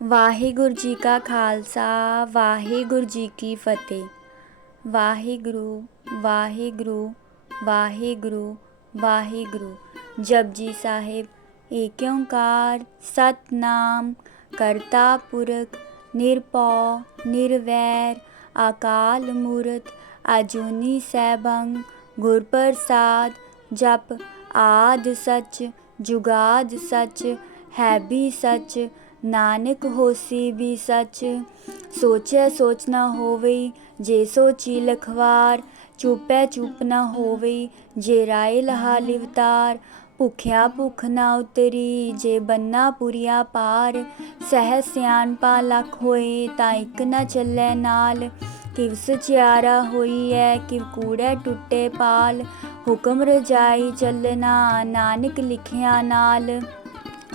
ਵਾਹਿਗੁਰੂ ਜੀ ਕਾ ਖਾਲਸਾ ਵਾਹਿਗੁਰੂ ਜੀ ਕੀ ਫਤਿਹ। ਵਾਹਿਗੁਰੂ ਵਾਹਿਗੁਰੂ ਵਾਹਿਗੁਰੂ ਵਾਹਿਗੁਰੂ। ਜਪਜੀ ਸਾਹਿਬ। ਏਕ ਓਂਕਾਰ ਸਤਨਾਮ ਕਰਤਾ ਪੁਰਖ ਨਿਰਭਉ ਨਿਰਵੈਰ ਅਕਾਲ ਮੂਰਤ ਅਜੂਨੀ ਸੈਭੰ ਗੁਰ ਪ੍ਰਸਾਦ। ਜਪ ਆਦਿ ਸਚ ਜੁਗਾਦ ਸਚ ਹੈ ਵੀ ਸਚ ਨਾਨਕ ਹੋਸੀ ਵੀ ਸਚ। ਸੋਚੈ ਸੋਚ ਨਾ ਹੋਵਈ ਜੇ ਸੋਚੀ ਲਖਵਾਰ ਚੁਪੈ ਚੁਪ ਨਾ ਹੋਵਈ ਜੇ ਰਾਏ ਲਹਾ ਲਿਵਤਾਰ। ਭੁਖਿਆ ਭੁਖ ਨਾ ਉਤਰੀ ਜੇ ਬੰਨਾ ਪੁਰੀਆ ਪਾਰ। ਸਹਿ ਸਿਆਣਪਾ ਲੱਖ ਹੋਏ ਤਾਂ ਇੱਕ ਨਾ ਚੱਲੈ ਨਾਲ। ਕਿਵ ਸਚਿਆਰਾ ਹੋਈਐ ਕਿਵ ਕੂੜੈ ਟੁੱਟੇ ਪਾਲ। ਹੁਕਮ ਰਜਾਈ ਚੱਲਣਾ ਨਾਨਕ ਲਿਖਿਆ ਨਾਲ।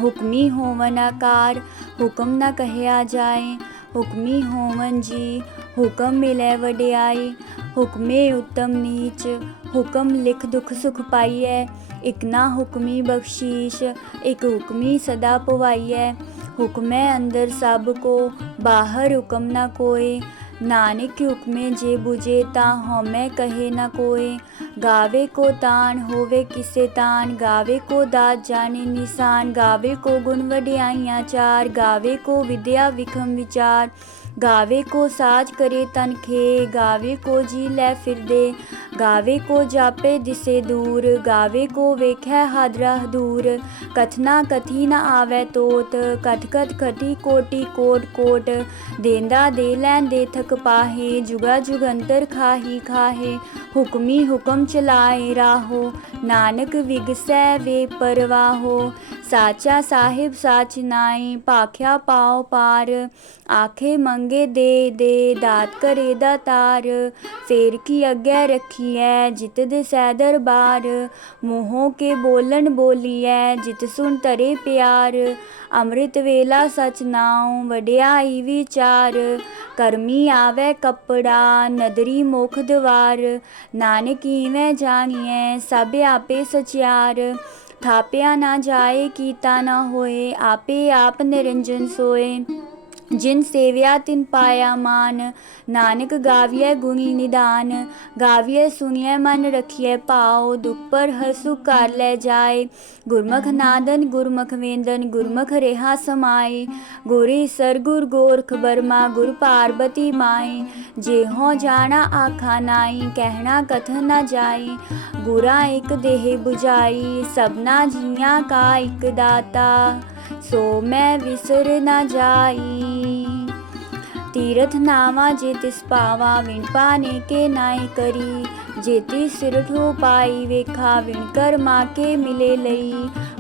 ਹੁਕਮੀ ਹੋਵਨ ਆਕਾਰ ਹੁਕਮ ਨਾ ਕਹਿਆ ਜਾਏ। ਹੁਕਮੀ ਹੋਵਨ ਜੀ ਹੁਕਮ ਮਿਲੈ ਵਡਿਆਈ। ਹੁਕਮੇ ਉੱਤਮ ਨੀਚ ਹੁਕਮ ਲਿਖ ਦੁਖ ਸੁਖ ਪਾਈਐ। ਇਕ ਨਾ ਹੁਕਮੀ ਬਖਸ਼ੀਸ਼ ਇਕ ਹੁਕਮੀ ਸਦਾ ਪਵਾਈਐ। ਹੁਕਮੈ ਅੰਦਰ ਸਭ ਕੋ ਬਾਹਰ ਹੁਕਮ ਨਾ ਕੋਏ। ਨਾਨਕ ਹੁਕਮੇ ਜੇ ਬੁਝੇ ਤਾਂ ਹਉਮੈ ਕਹੇ ਨਾ ਕੋਏ। ਗਾਵੇ ਕੋ ਤਾਣ ਹੋਵੇ ਕਿਸੇ ਤਾਣ ਗਾਵੇ ਕੋ ਦਾਤ ਜਾਣੇ ਨਿਸ਼ਾਨ। ਗਾਵੇ ਕੋ ਗੁਣ ਵਡਿਆਈਆਂ ਚਾਰ ਗਾਵੇ ਕੋ ਵਿਦਿਆ ਵਿਖਮ ਵਿਚਾਰ। ਗਾਵੇ ਕੋ ਸਾਜ ਕਰੇ ਤਨ ਖੇ ਗਾਵੇ ਕੋ ਜੀ ਲੈ ਫਿਰਦੇ। ਗਾਵੇ ਕੋ ਜਾਪੇ ਦਿਸੇ ਦੂਰ ਗਾਵੇ ਕੋ ਵੇਖੈ ਹਾਦਰਾ ਹਦੂਰ। ਕਥਨਾ ਕਥੀ ਨਾ ਆਵੈ ਤੋਤ ਕਥ ਕਥ ਕਥੀ ਕੋਟੀ ਕੋਟ ਕੋਟ। ਦੇਂਦਾ ਦੇ ਲੈਂਦੇ ਥਕ ਪਾਹੇ ਜੁਗਾ ਜੁਗੰਤਰ ਖਾਹੀ ਖਾਹੇ। ਹੁਕਮੀ ਹੁਕਮ ਚਲਾਏ ਰਾਹੋ ਨਾਨਕ ਵਿਗਸੈ ਵੇ ਪਰਵਾਹੋ। ਸਾਚਾ ਸਾਹਿਬ ਸਾਚ ਨਾਈ ਭਾਖਿਆ ਪਾਉ ਪਾਰ। ਆਖੇ ਮੰਗੇ ਦੇ ਦੇ ਦਾਤ ਕਰੇ ਦਾਤਾਰ। ਫੇਰ ਕੀ ਅੱਗੇ ਰੱਖੀਐ ਜਿਤ ਦਿਸੈ ਦਰਬਾਰ। ਮੂੰਹੋਂ ਕੇ ਬੋਲਣ ਬੋਲੀਐ ਜਿਤ ਸੁਣ ਧਰੇ ਪਿਆਰ। ਅੰਮ੍ਰਿਤ ਵੇਲਾ ਸਚ ਨਾਉ ਵਡਿਆਈ ਵਿਚਾਰ। ਕਰਮੀ ਆਵੈ ਕੱਪੜਾ ਨਦਰੀ ਮੁਖ ਦਵਾਰ। ਨਾਨਕ ਈਵੈ ਜਾਣੀਐ ਸਭ ਆਪੇ ਸਚਿਆਰ। ਥਾਪਿਆ ਨਾ ਜਾਏ ਕੀਤਾ ਨਾ ਹੋਏ ਆਪੇ ਆਪ ਨਿਰੰਜਨ ਸੋਏ। ਜਿਨ ਸੇਵਿਆ ਤਿਨ ਪਾਇਆ ਮਾਨ ਨਾਨਕ ਗਾਵੀਐ ਗੁਣੀ ਨਿਧਾਨ। ਗਾਵੀਐ ਸੁਣੀਐ ਮਨ ਰਖੀਐ ਭਾਉ ਦੁਖ ਪਰ ਹਰ ਸੁਖ ਘਰ ਲੈ ਜਾਏ। ਗੁਰਮੁਖ ਨਾਦਨ ਗੁਰਮੁਖ ਵੇਦਨ ਗੁਰਮੁਖ ਰੇਹਾ ਸਮਾਏ। ਗੁਰ ਈਸਰ ਗੁਰ ਗੋਰਖ ਬਰਮਾ ਗੁਰ ਪਾਰਬਤੀ ਮਾਏ। ਜਿਹੋ ਜਾਣਾ ਆਖਾ ਨਾਈ ਕਹਿਣਾ ਕਥਨ ਨਾ ਜਾਈ। ਗੁਰਾ ਇਕ ਦੇਹ 부ਝਾਈ ਸਭਨਾ ਜੀਆਂ ਕਾ ਇਕ ਦਾਤਾ। ਸੋ ਮੈਂ ਵਿਸਰ ਨਾ ਜਾਈ। ਤੀਰਥ ਨਾਵਾ ਜੇ ਤਿਸ ਪਾਵਾ ਵਿਣ ਪਾਨੇ ਕੇ ਨਾਏ ਕਰੀ। ਜੇਤੀ ਸਿਰਠੋ ਪਾਈ ਵੇਖਾ ਵਿਣ ਕਰਮਾ ਕੇ ਮਿਲੇ ਲਈ।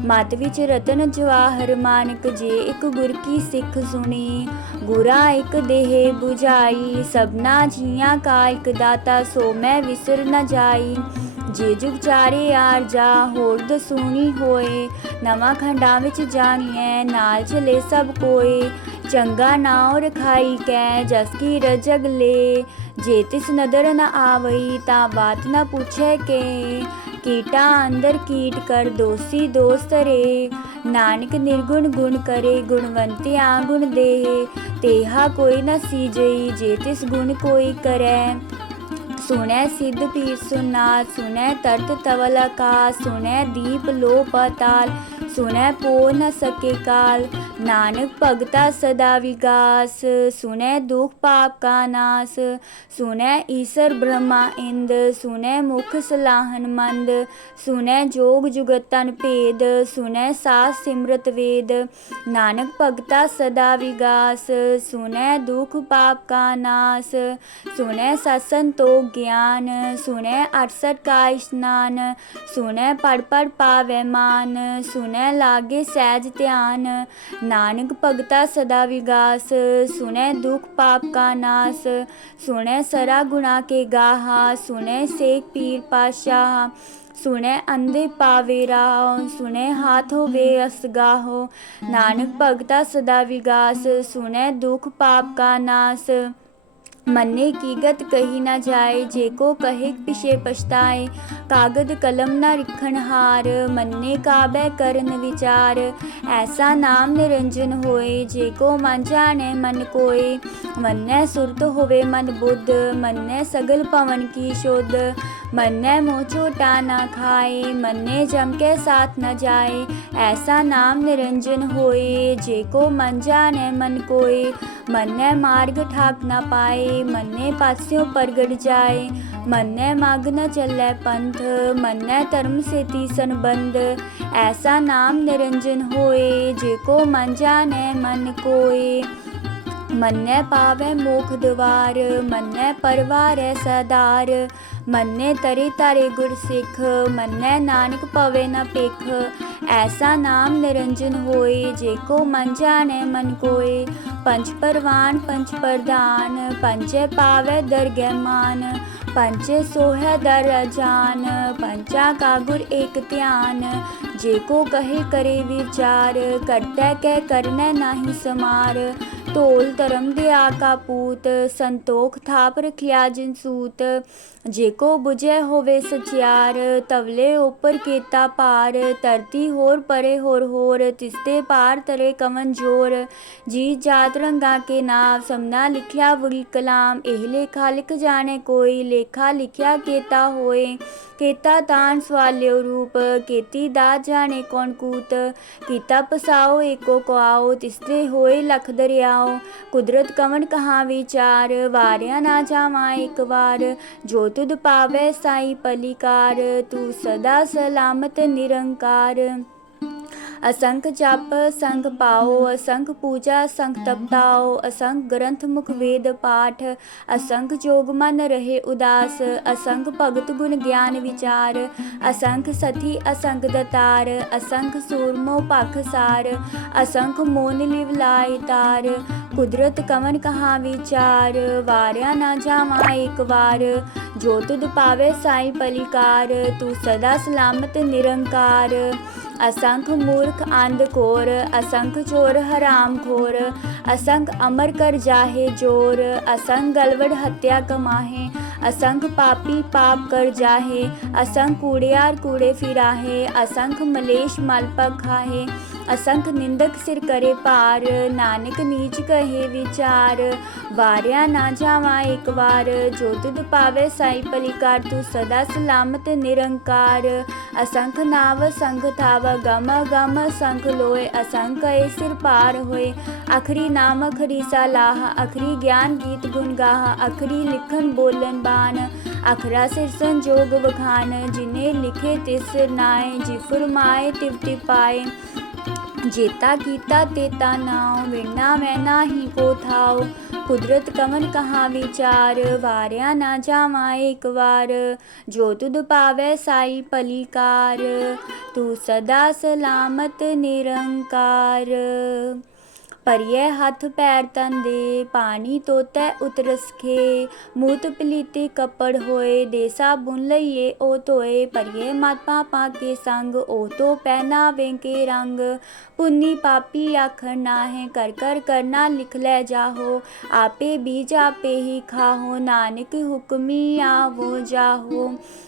ਮਤ ਵਿੱਚ ਰਤਨ ਜਵਾਹਰ ਮਾਨਕ ਜੇ ਇੱਕ ਗੁਰ ਕੀ ਸਿੱਖ ਸੁਣੀ। ਗੁਰਾ ਇੱਕ ਦੇਹ 부ਝਾਈ ਸਭਨਾ ਜੀਆਂ ਕਾ ਇੱਕ ਦਾਤਾ। ਸੋ ਮੈਂ ਵਿਸਰ ਨਾ ਜਾਈ। ਜੇ ਜੁਗ ਚਾਰੇ ਆਰਜਾ ਹੋਰ ਦਸੂਣੀ ਹੋਏ। ਨਵਾਂ ਖੰਡਾਂ ਵਿੱਚ ਜਾਣੀਐ ਨਾਲ ਚਲੇ ਸਭ ਕੋਏ। ਚੰਗਾ ਨਾਉ ਰਖਾਈ ਕੈ ਜਸ ਕੀ ਰਜਗ ਲੇ। ਜੇ ਤਿਸ ਨਦਰ ਨਾ ਆਵਈ ਤਾਂ ਬਾਤ ਨਾ ਪੁੱਛੈ ਕੇ। ਕੀਟਾ ਅੰਦਰ ਕੀਟ ਕਰ ਦੋਸੀ ਦੋਸ ਧਰੇ। ਨਾਨਕ ਨਿਰਗੁਣ ਗੁਣ ਕਰੇ ਗੁਣਵੰਤਿਆ ਗੁਣ ਦੇਹ। ਤੇਹਾ ਕੋਈ ਨਾ ਸੀਜਈ ਜੇ ਤਿਸ ਗੁਣ ਕੋਈ ਕਰੈ। ਸੁਣੈ ਸਿੱਧ ਪੀਰ ਸੁਨਾਤ ਸੁਣੈ ਤਰਤ ਤਵਲ ਆਕਾਸ। ਸੁਣੈ ਦੀਪ ਲੋ ਪਤਾਲ ਸੁਣੈ ਪੋ ਨ ਸਕੇ ਕਾਲ। ਨਾਨਕ ਭਗਤਾ ਸਦਾ ਵਿਗਾਸ ਸੁਣੈ ਦੁਖ ਪਾਪ ਕਾ ਨਾਸ। ਸੁਣੈ ਈਸਰ ਬ੍ਰਹਮਾ ਇੰਦ ਸੁਣੈ ਮੁਖ ਸਲਾਹਨ ਮੰਦ। ਸੁਣੈ ਜੋਗ ਜੁਗਤ ਤਨ ਭੇਦ ਸੁਣੈ ਸਾਸ ਸਿਮਰਤ ਵੇਦ। ਨਾਨਕ ਭਗਤਾ ਸਦਾ ਵਿਗਾਸ ਸੁਣੈ ਦੁਖ ਪਾਪ ਕਾ ਨਾਸ। ਸੁਣੈ ਸਤ ਸੰਤੋਖ ਗਿਆਨ ਸੁਣੈ 68 ਕਾ ਇਸ਼ਨਾਨ। ਸੁਣੈ ਪੜ ਪੜ ਪਾਵੈ ਮਾਨ ਸੁਣੈ ਲਾਗੇ ਸਹਿਜ ਧਿਆਨ। ਨਾਨਕ ਭਗਤਾ ਸਦਾ ਵਿਗਾਸ ਸੁਣੈ ਦੁਖ ਪਾਪ ਕਾ ਨਾਸ। ਸੁਣੈ ਸਰਾ ਗੁਣਾ ਕੇ ਗਾਹਾ ਸੁਣੈ ਸੇਖ ਪੀਰ ਪਾਤਸ਼ਾਹ। ਸੁਣੈ ਅੰਧੇ ਪਾਵੇ ਰਾਹ ਸੁਣੈ ਹਾਥ ਹੋਵੇ ਅਸਗਾਹੋ। ਨਾਨਕ ਭਗਤਾ ਸਦਾ ਵਿਗਾਸ ਸੁਣੈ ਦੁਖ ਪਾਪ ਕਾ ਨਾਸ। मन्ने की गत कही न जाए, जेको कहे पिछे पछताए। कागद कलम न रिखण हार, मन्ने काबे करन विचार। ऐसा नाम निरंजन होए, जेको मन जाने मन कोय। मन्ने सुरत होवे मन बुद्ध, मन्ने सगल पवन की शुद्ध। मन्ने मोह चोटा न खाए, मन्ने जम के साथ न जाए। ऐसा नाम निरंजन होए, जेको मन जाने मन कोय। मन्ने मार्ग ठाक न पाए, मन्ने पास्यों परगट जाए। मन्ने माग न चलै पंथ, मन्ने धर्म से तीसन बंद। ऐसा नाम निरंजन होए, जेको मन जाने मन कोय। मन्ने पावै मोख द्वार, मन्ने परवारै सदार। मन्ने तरे तारे गुर सिख, मन्ने नानक पवे न पिख। ऐसा नाम निरंजन होए, जेको मन जाने मन कोय। पंच परवान पंच प्रधान, पंचे पावै दरगह मान। पंचे सोहै दर जान, पंचा का गुर एक ध्यान। जेको कहे करे विचार, करतै कै करनै नाहि समार। ढोल धर्म दया का पूत, संतोख थाप रखिया जिन सूत। जेको बुझे होवे सचियार, तवले ऊपर केता पार। धरती होर परे होर, तिसते पार तरे कवन जोर। जी जात रंगा के नाव, समना लिखिया वही कलाम। एह लेखा लिख जाने कोई, लेखा लिखिया केता होए। केता तान सवाल्यो रूप, केती दात जाने कौन कूत। कीता पसाओ एको कुआओ, तिसते होए लख दरियाओ। कुदरत कवन कहाँ विचार, वारिया ना जावा एक बार। जो तुध पावै साई पलिकार, तू सदा सलामत निरंकार। असंख जप संख पाओ, असंख पूजा संख तपताओ। असंख ग्रंथ मुख वेद पाठ, असंख जोग मन रहे उदास। असंख भगत गुण ज्ञान विचार, असंख सखी असंख दतार। असंख सूरमो पख सार, असंख मोन लिव लाए तार। कुदरत कवन कहाँ विचार, वारिया ना जावा एक बार। जो तुध पावे साई पलिकार, तू सदा सलामत निरंकार। असंख मूर्ख अंध घोर, असंख चोर हराम खोर। असंख अमर कर जाहे जोर, असंख गलवड़ हत्या कमाहे। असंख पापी पाप कर जाहे, असंख कूड़ियार कूड़े फिराहे। असंख मलेश मल पग खाहे, असंख निंदक सिर करे पार। नानक नीच कहे विचार, वारिया ना जावा एक बार। जो तुध पावे साई पलिकार, तू सदा सलामत निरंकार। असंख नाव संख थाव, गम गम संख लोए। असंख ए सिर पार होए, आखरी नाम खरी सलाह। आखरी ज्ञान गीत गुण गाह, आखरी लिखन बोलन बान। आखरा सिर संजोग वखान, जिन्हें लिखे तिस नाए। जी फुरमाए तिव तिव पाए, जेता कीता तेता नाव। विना वैना ही को थाव, कुदरत कवन कहाँ विचार। वारिया ना जावा एक बार, जो तुध पावै साई पलिकार। तू सदा सलामत निरंकार। परिये हथ पैर तन दे, पानी तोतै उतरस खे। मूत पलीते कपड़ होए, दे साबुन लइए ओ धोए। परिये मत पापा के संग, ओ तो पहनावे के रंग। पुन्नी पापी आखर नाहे, कर कर करना लिख ले जाहो। आपे बीज आपे ही खाहो, नानक हुक्मी आवो जाहो।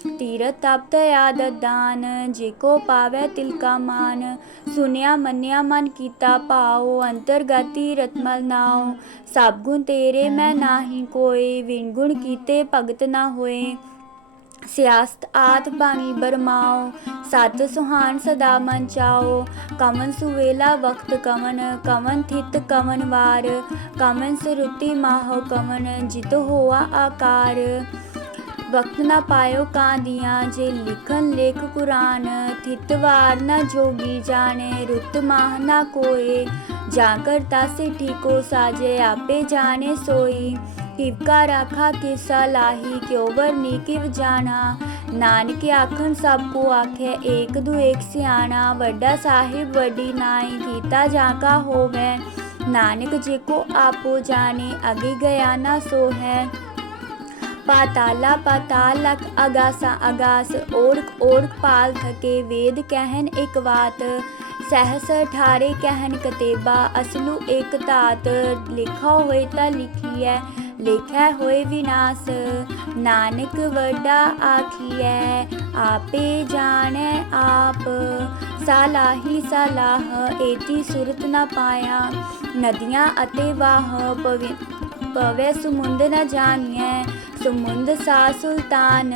तीरथ तप दया दान, जेको पावै तिलका मान। सुनिया मन्निया मन कीता भाओ, अंतर गति रतमल नाओ। सब गुण तेरे मैं नाही कोय, विण गुण कीते भगत ना होए। सियासत आत भावी बरमाओ, सत सुहान सदा मन चाओ। कवन सुवेला वक्त कवन, कवन थित कवन वार। कवन सुरुति माहो कवन, जित होआ आकार। वक्त ना पायो कांदिया, जे लिखन लेख कुरान। थित वार ना जोगी जाने, रुत माह ना कोय। जाकर तासे ठीको साजे, आपे जाने सोई। किव का राखा किसा लाही, क्यों बरनी किव जाना। नानक आखन सबको आखे, एक दू एक सियाना। वड्डा साहिब वड्डी नाई, कीता जाका होवे। नानक जेको आपो जाने, आगे गया ना सो है। पाताला पाताल लख अगासा अगास, ओढ़ ओढ़ पाल थके। वेद कहन एक बात, सहस ठारे कहन कतेबा। असलू एक तात, लिखा होए ता लिखिए। लेखै होए विनाश। नानक वड्डा आखिए आपे जाने आप। सालाही सलाह एती सुरत न पाया। नदियाँ अते वाह पवे समुंद न जानिए। समुंद सा सुल्तान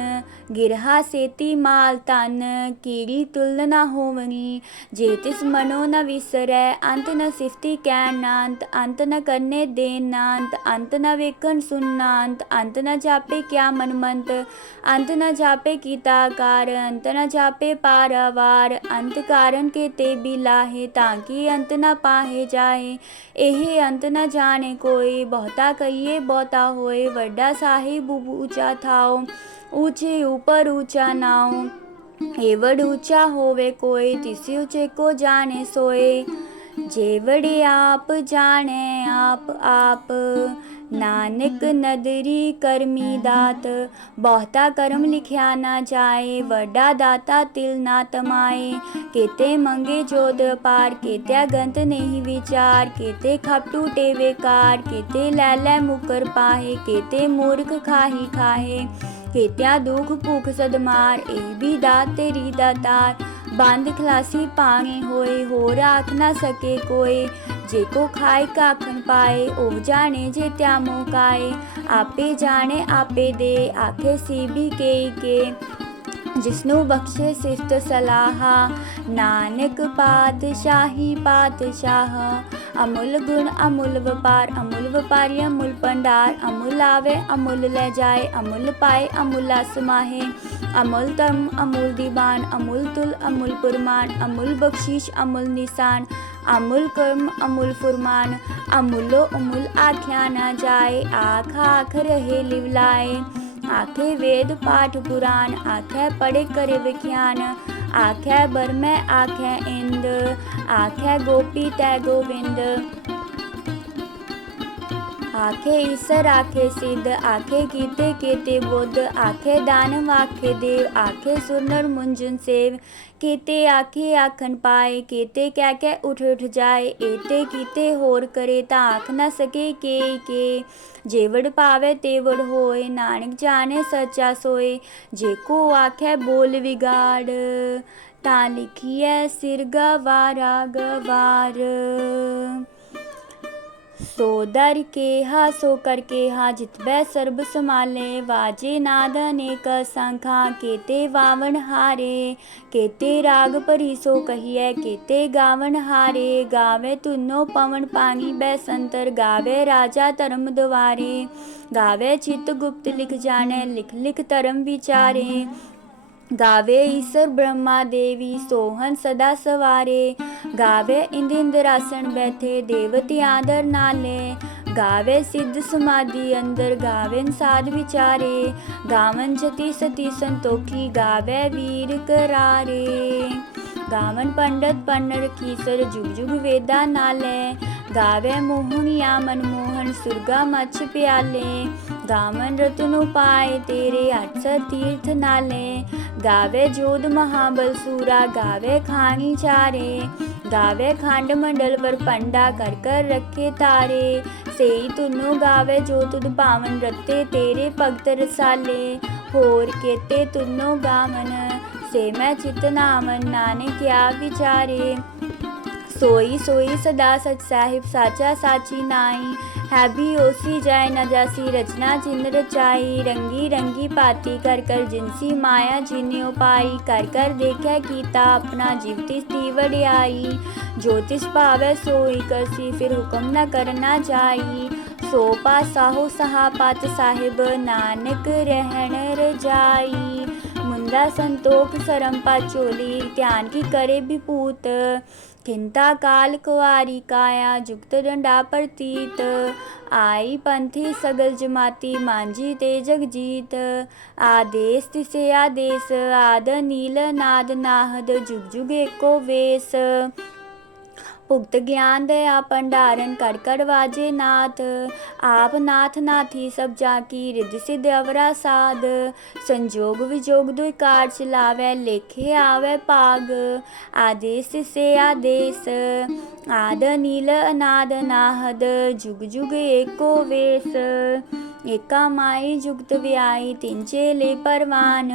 गिरहा सेती माल तन। कीड़ी तुल न होवनी जे तिस मनो न विसरै। अंत न सिफती कैन नांत अंत न करने देन नांत। अंत न वेखन सुन नांत अंत न जापे क्या मनमंत। अंत न जापे कीता कार अंत न जापे पारावार। अंत कारण के ते बिलाहे ताकि अंत न पाहे जाए। एहे अंत न जाने कोई बहुता कहिए बहुता होए। वड्डा साहिब ऊंचा थाओ ऊंचे ऊपर ऊंचा नाओ। एवड ऊंचा होवे कोई तिसी ऊंचे को जाने सोए। जेवड़े आप जाने आप नानक नदरी करमी दात। बहुता कर्म लिखिया ना जाए वड्डा दाता तिल ना तमाए। केते मंगे जोत पार केत्या गंत नहीं विचार। केते खप टूटे बेकार केते लै मुकर पाहे। केते मूर्ख खाही खाहे केत्या दुख भूख सदमार। ए भी दात तेरी दातार बंद खलासी पाए होए। होर आख ना सके कोई जेको खाए काखन पाए। ओ जाने जे त्या मोकाए आपे जाने आपे दे। आखे सीबी के जिसनु बख्शे सिफ्त सलाहा। नानक पातशाही पातशाह। अमुल गुण अमुल व्यापारी अमुल भंडार। अमुल आवे अमुल ले जाए अमुल पाए अमुल समाहे। अमुल तम अमुल दीवान अमुल तुल अमुल पुरमान। अमुल बख्शीश अमुल निशान अमुल कर्म अमुल फुरमान। अमुलो अमुल आख्या ना जाए आख आख रहे लिवलाए। आखे वेद पाठ पुराण आखे पढ़े करे विख्यान। आखे बरमै आखे इंद आखे गोपी तै गोविंद। आखे ईसर आखे सिद्ध आखे कीते केते बुद्ध। आखे दानव आखे देव आखे सुर नर मुंजन सेव। केते आखे आखन पाए केते कै उठ जाए। एते कीते होर करे ता आख न सके के। जेवड़ पावे तेवड़ होए नानक जाने सच्चा सोए। जेको आखे बोल विगाड़ ता लिखिए सिर गवारा गवार। सो दर केहा सो कर केहा जितबै सर्ब समाले। वाजे नाद अनेक संखा केते वावन हारे। केते राग भरी सो कहिए केते गावन हारे। गावे तुनो पवन पानी बैसंतर गावे राजा धर्म द्वारे। गावे चित गुप्त लिख जाने लिख लिख धर्म विचारे। गावे ईश्वर ब्रह्मा देवी सोहन सदा सवारे। गावे इंद इंद्रासन बैठे देवती आदर नाले। गावे सिद्ध समाधि अंदर गावेन साध विचारे। गावन जति सती संतोखी गावे वीर करारे। गावन पंडित पन्नर खीसर जुग जुग वेदा नाले। गावे मोहनिया मनमोहन सुरगा मच्छ प्याले। गावन रतन उपाय तेरे 800 तीर्थ नाले। गावे जोध महाबल सूरा गावे खानी चारे। गावे खांड मंडल पर पंडा कर कर रखे तारे। सेई तुनो गावे जो तुद पावन रते तेरे भगत रसाले। होर केते तुनो गावन से मैं चित नामन नानक क्या विचारे। सोई सोई सदा सच साहिब साचा साची नाई। है भी ओसी जाए न जासी रचना जिन रचाई। रंगी रंगी पाती कर कर जिनसी माया जिन्यो पाई। कर कर देखै कीता अपना जीवती ती वड्याई। ज्योतिष पावै सोई करसी फिर हुक्म न करना जाई। सो पासाहो सहा पात साहिब नानक रहन रजाई। मुंदा संतोख सरम पाचोली ध्यान की करे विभूत। खिंता काल कुआरी काया जुगत डंडा प्रतीत। आई पंथी सगल जमाती मांझी ते जगजीत। आदेश तिसे आदेश आद नील नाद नाहद जुग जुग एको वेश। भुगत ज्ञान दया भंडारन कर कर वाजे नाथ। आप नाथ नाथी सब जाकी रिद्ध सिद्ध अवरा साध। संजोग विजोग दुई कार चलावे लेखे आवे पाग। आदेश से आदेश आद नील अनाद नाहद जुग जुग एको वेश। एका माई जुगत व्याई तीन चेले परवान।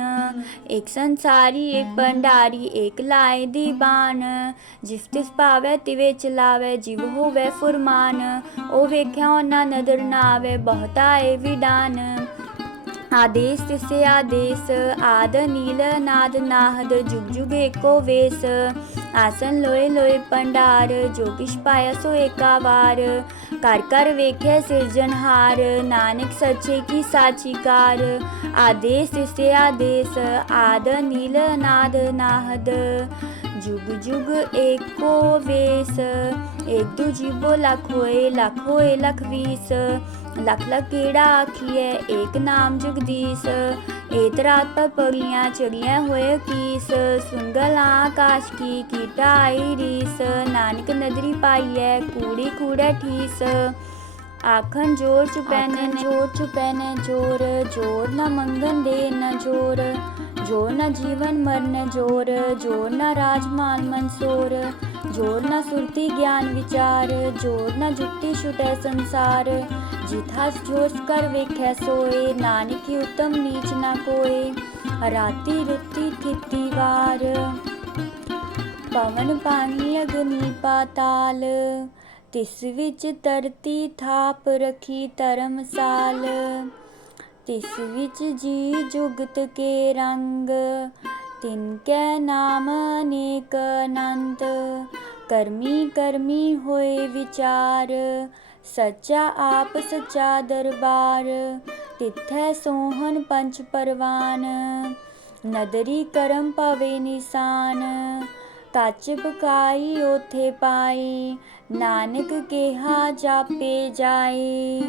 एक संसारी एक भंडारी एक लाए दीवान। जिस तिस पावै तिवे चलावै जिव होवै फुरमान। ओ वेख्या ओना नदर ना आवे बहुत आए विडान। आदेश तिसे आदेश आद नील नाद नाहद जुग जुग एको वेश। आसन लोए लोए भंडार जो किश पाया सो एका वार। कर कर वेख्या सिरजनहार नानक सच्चे की साची कार। आदेश तिसे आदेश आद नील नाद नाहद जुग जुग एको वेश। एक दू जीवो लख होए लख वीस। लख लख गेड़ा आखिए एक नाम जगदीश। एत रात पर पड़ियाँ चढ़िया होए कीस। सुनगल आकाश की कीटा आई रीस। नानक नदरी पाइए कूड़ी कूड़े ठीस। आखन जोर चुपै न जोर जोर न मंगन दे न जोर। जोर न जीवन मरन जोर जोर न राजमाल मंसोर। जोर न सुरती ज्ञान विचार जोर न जुक्ति छुटै संसार। जिथा जोश कर वेख्या सोए नानक की उत्तम नीच न कोय। राती रुती थिती वार पवन पानी अग्नि पाताल। तिस विच तरती थाप रखी धर्मसाल। तिस विच जी जुगत के रंग तिनकै नाम अनेक अनंत। करमी करमी होए विचार सच्चा आप सच्चा दरबार। तिथै सोहन पंच परवान नदरी करम पवे निशान। कच पकाई ओथे पाई नानक केहा जापे जाए।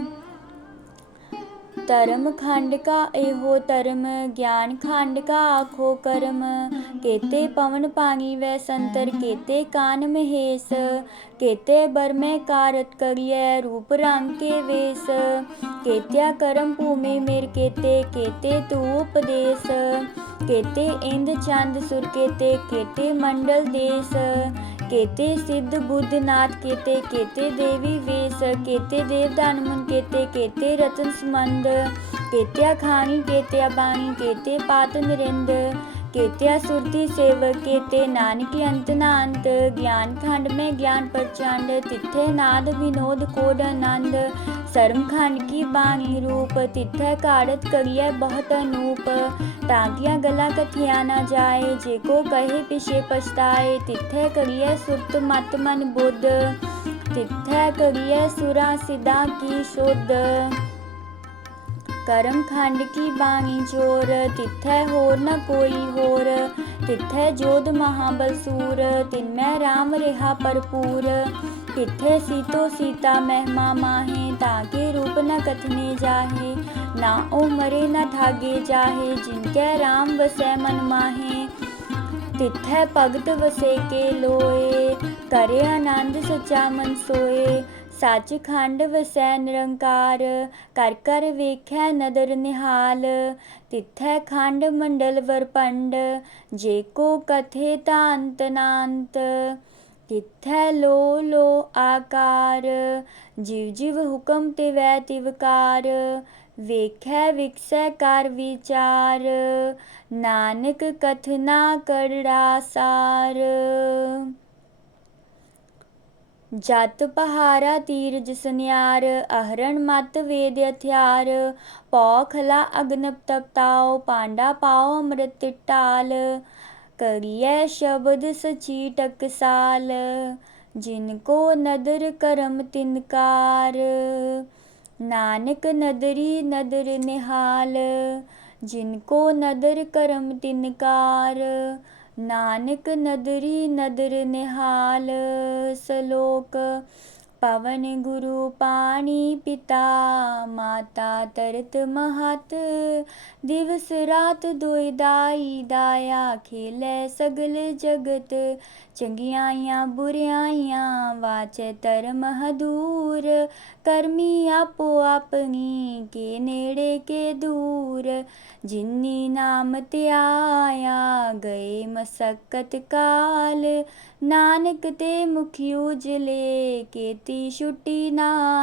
धर्म खंड का एहो धर्म ज्ञान खंड का आखो कर्म। केते पवन पानी वै संतर केते कान महेश। केते बर में कारत करिए रूप रंग के वेश। केत्या कर्म भूमि मेर केते तू उपदेश। केते इंद चंद सुर केते मंडल देश। केते सिद्ध बुद्ध नाथ केते देवी वेश। केते देवदान मुन केते रतन समंद। केत्या खानी केत्या बाणी केते पात नरिंद। केत्या सुरती सेवक केते नानकी अंत ना अंत। ज्ञान खंड में ज्ञान प्रचंड तिथे नाद विनोद कोड आनंद। शर्म खंड की बाणी रूप तिथे काढ़त करिए बहुत अनूप। टांकिया गला कथिया न जाए जेको कहे पिछे पछताए। तिथे करिए सुरत मत मन बुद्ध तिथे करिए सुरा सिद्धा की शुद्ध। करम खंड की बाणी जोर तिथै होर न कोई होर। तिथै जोध महाबल सूर तिनमै राम रेहा भरपूर। तिथे सीतो सीता महिमा माहे ताके रूप न कथने जाहे। ना ओ मरे न ठागे जाहे जिनकै राम वसै मन माहे। तिथै भगत वसे के लोए करे आनंद सच्चा मन सोए। सच खंड वसै निरंकार कर कर वेख्या नदर निहाल। तिथै खंड मंडल वरपंड जेको कथे ता अंत ना अंत। तिथै लो आकार जिव जिव हुकम तिवै तिवकार। वेख्या विकसै कर विचार नानक कथना करड़ा सार। जत पहारा तीरज सनियार अहरण मत वेद हथियार। पौ खला अग्नप तपताओ पांडा पाओ अमृत टाल। करिए शब्द सची टकसाल जिनको नदर करम तिनकार। नानक नदरी नदर निहाल जिनको नदर करम तिनकार। नानक नदरी नदर निहाल। सलोक पवन गुरु पानी पिता माता तरत महत। दिवस रात दोई दाई दाया खेलै सगल जगत। चंगियाइयां बुराइयां वाचै धर्म हदूर। करमी आपो अपनी के नेड़े के दूर। जिन्नी नाम त्याया गए मसक्कत काल। नानक ते मुखी उजले केती छुटी नाल।